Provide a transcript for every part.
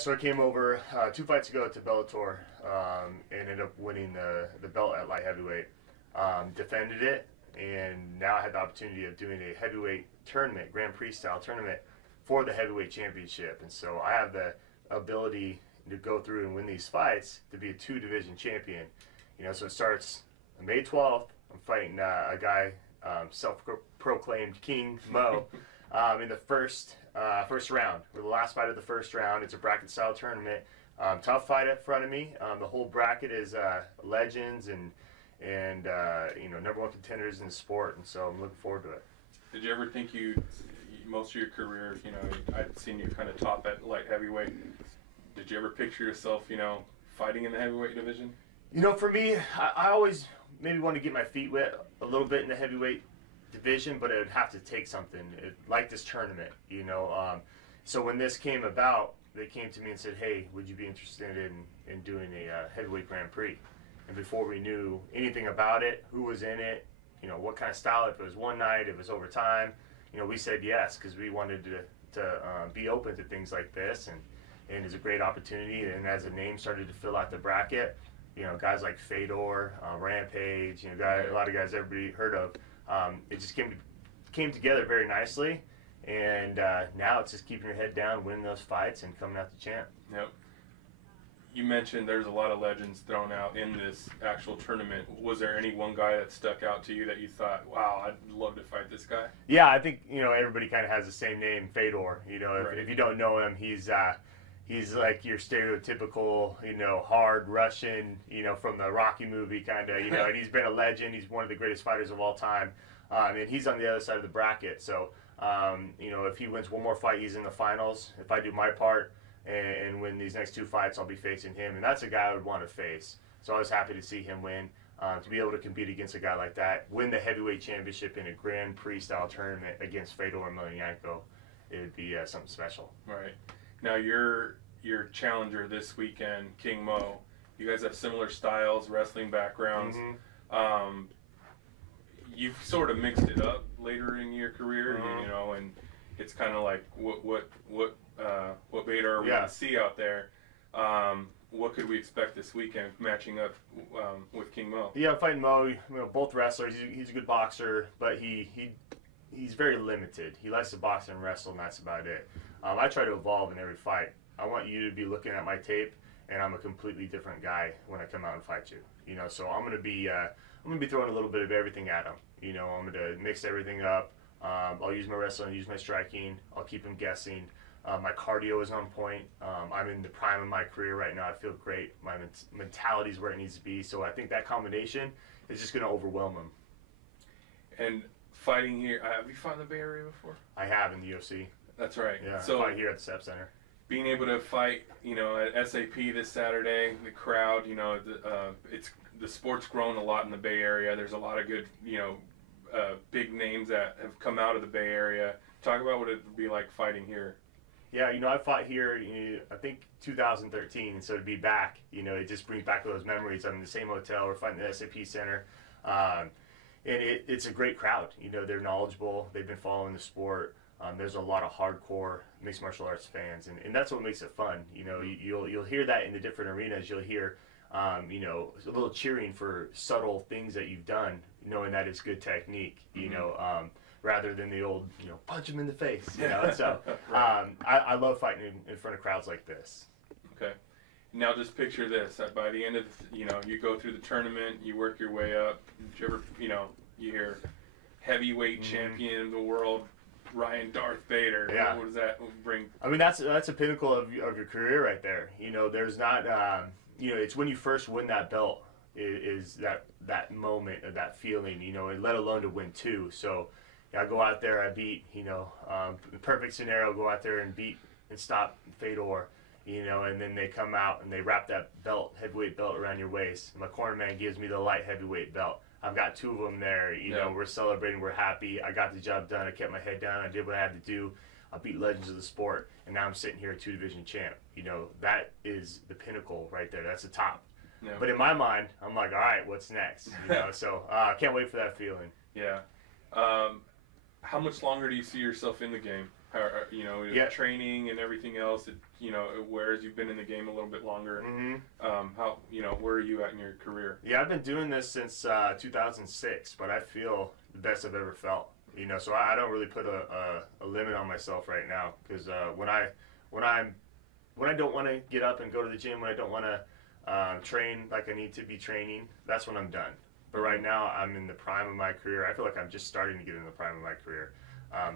so I came over 2 fights ago to Bellator and ended up winning the belt at light heavyweight. Defended it, and now I had the opportunity of doing a heavyweight tournament, Grand Prix style tournament, for the heavyweight championship. And so I have the ability to go through and win these fights to be a 2-division champion. So it starts on May 12th. I'm fighting a guy, self-proclaimed King Mo, in the first round. We're the last fight of the first round. It's a bracket-style tournament. Tough fight up front of me. The whole bracket is legends and #1 contenders in the sport, and so I'm looking forward to it. Did you ever think most of your career, I'd seen you kind of top at light heavyweight. Did you ever picture yourself, fighting in the heavyweight division? For me, I always maybe want to get my feet wet a little bit in the heavyweight division, but it would have to take something like this tournament, So when this came about, they came to me and said, hey, would you be interested in doing a heavyweight Grand Prix? And before we knew anything about it, who was in it, what kind of style, if it was one night, if it was overtime, we said yes because we wanted to be open to things like this, and it's a great opportunity. And as the name started to fill out the bracket, guys like Fedor, Rampage, a lot of guys everybody heard of, it just came together very nicely. And now it's just keeping your head down, winning those fights, and coming out the champ. Yep. You mentioned there's a lot of legends thrown out in this actual tournament. Was there any one guy that stuck out to you that you thought, wow, I'd love to fight this guy? Yeah, I think, everybody kind of has the same name, Fedor. Right. If you don't know him, he's like your stereotypical, hard Russian, from the Rocky movie kind of, and he's been a legend. He's one of the greatest fighters of all time. And he's on the other side of the bracket. So, if he wins one more fight, he's in the finals. If I do my part and win these next 2 fights, I'll be facing him. And that's a guy I would want to face. So I was happy to see him win. To be able to compete against a guy like that, win the heavyweight championship in a Grand Prix style tournament against Fedor Emelianenko, it would be something special. Right. Now your challenger this weekend, King Mo, you guys have similar styles, wrestling backgrounds. Mm-hmm. You've sort of mixed it up later in your career, and it's kind of like what beta are we going to see out there? What could we expect this weekend matching up with King Mo? Yeah, fighting Mo, both wrestlers. He's a good boxer, but he's very limited. He likes to box and wrestle, and that's about it. I try to evolve in every fight. I want you to be looking at my tape, and I'm a completely different guy when I come out and fight you. So I'm gonna be throwing a little bit of everything at him. I'm gonna mix everything up. I'll use my wrestling, use my striking. I'll keep him guessing. My cardio is on point. I'm in the prime of my career right now. I feel great. My mentality is where it needs to be. So I think that combination is just going to overwhelm him. And fighting here, have you fought in the Bay Area before? I have in the UFC. That's right. Yeah, so I fight here at the SEP Center. Being able to fight, at SAP this Saturday, the crowd, the sport's grown a lot in the Bay Area. There's a lot of good, big names that have come out of the Bay Area. Talk about what it would be like fighting here. Yeah, I fought here, I think 2013, and so to be back, it just brings back those memories. I'm in the same hotel, we're fighting the SAP Center, and it's a great crowd. They're knowledgeable, they've been following the sport. There's a lot of hardcore mixed martial arts fans, and that's what makes it fun. You'll hear that in the different arenas. You'll hear, a little cheering for subtle things that you've done, knowing that it's good technique, rather than the old, punch him in the face, So I love fighting in front of crowds like this. Okay. Now just picture this. By the end of, you go through the tournament, you work your way up. Did you ever, you hear heavyweight champion of the world, Ryan Darth Vader. Yeah. What does that bring? I mean, that's a pinnacle of your career right there. There's not, it's when you first win that belt is that moment of that feeling, and let alone to win 2. So, I go out there, I beat, the perfect scenario, go out there and beat and stop Fedor, and then they come out and they wrap that belt, heavyweight belt around your waist. And my corner man gives me the light heavyweight belt. I've got 2 of them there, we're celebrating, we're happy. I got the job done, I kept my head down, I did what I had to do. I beat legends of the sport, and now I'm sitting here a 2-division champ. That is the pinnacle right there, that's the top. Yeah. But in my mind, I'm like, all right, what's next? So I can't wait for that feeling. Yeah. How much longer do you see yourself in the game? You know, Yeah. training and everything else. You know, whereas you've been in the game a little bit longer. How, you know, where are you at in your career? Yeah, I've been doing this since 2006, but I feel the best I've ever felt. You know, so I don't really put a limit on myself right now, because when I don't want to get up and go to the gym, when I don't want to train like I need to be training, that's when I'm done. But right now, I'm in the prime of my career. I feel like I'm just starting to get in the prime of my career,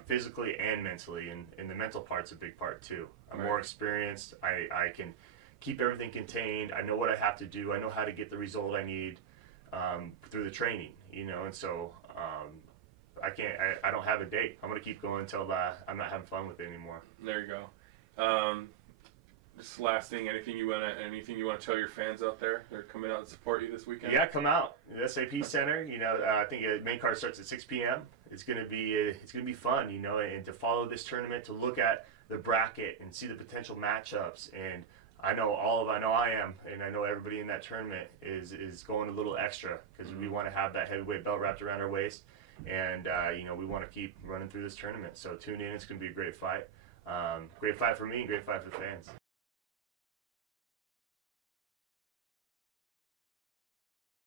physically and mentally, and the mental part's a big part too. I'm more experienced. I can keep everything contained. I know what I have to do. I know how to get the result I need through the training, you know, and so I don't have a date. I'm going to keep going until I'm not having fun with it anymore. There you go. Just last thing, anything you want to tell your fans out there? They're coming out to support you this weekend. Yeah, come out. The SAP Center. You know, I think the main card starts at 6 p.m. It's gonna be fun. You know, and to follow this tournament, to look at the bracket and see the potential matchups. And I know I am, and I know everybody in that tournament is going a little extra, because we want to have that heavyweight belt wrapped around our waist, and you know, we want to keep running through this tournament. So tune in. It's gonna be a great fight. Great fight for me, and great fight for the fans.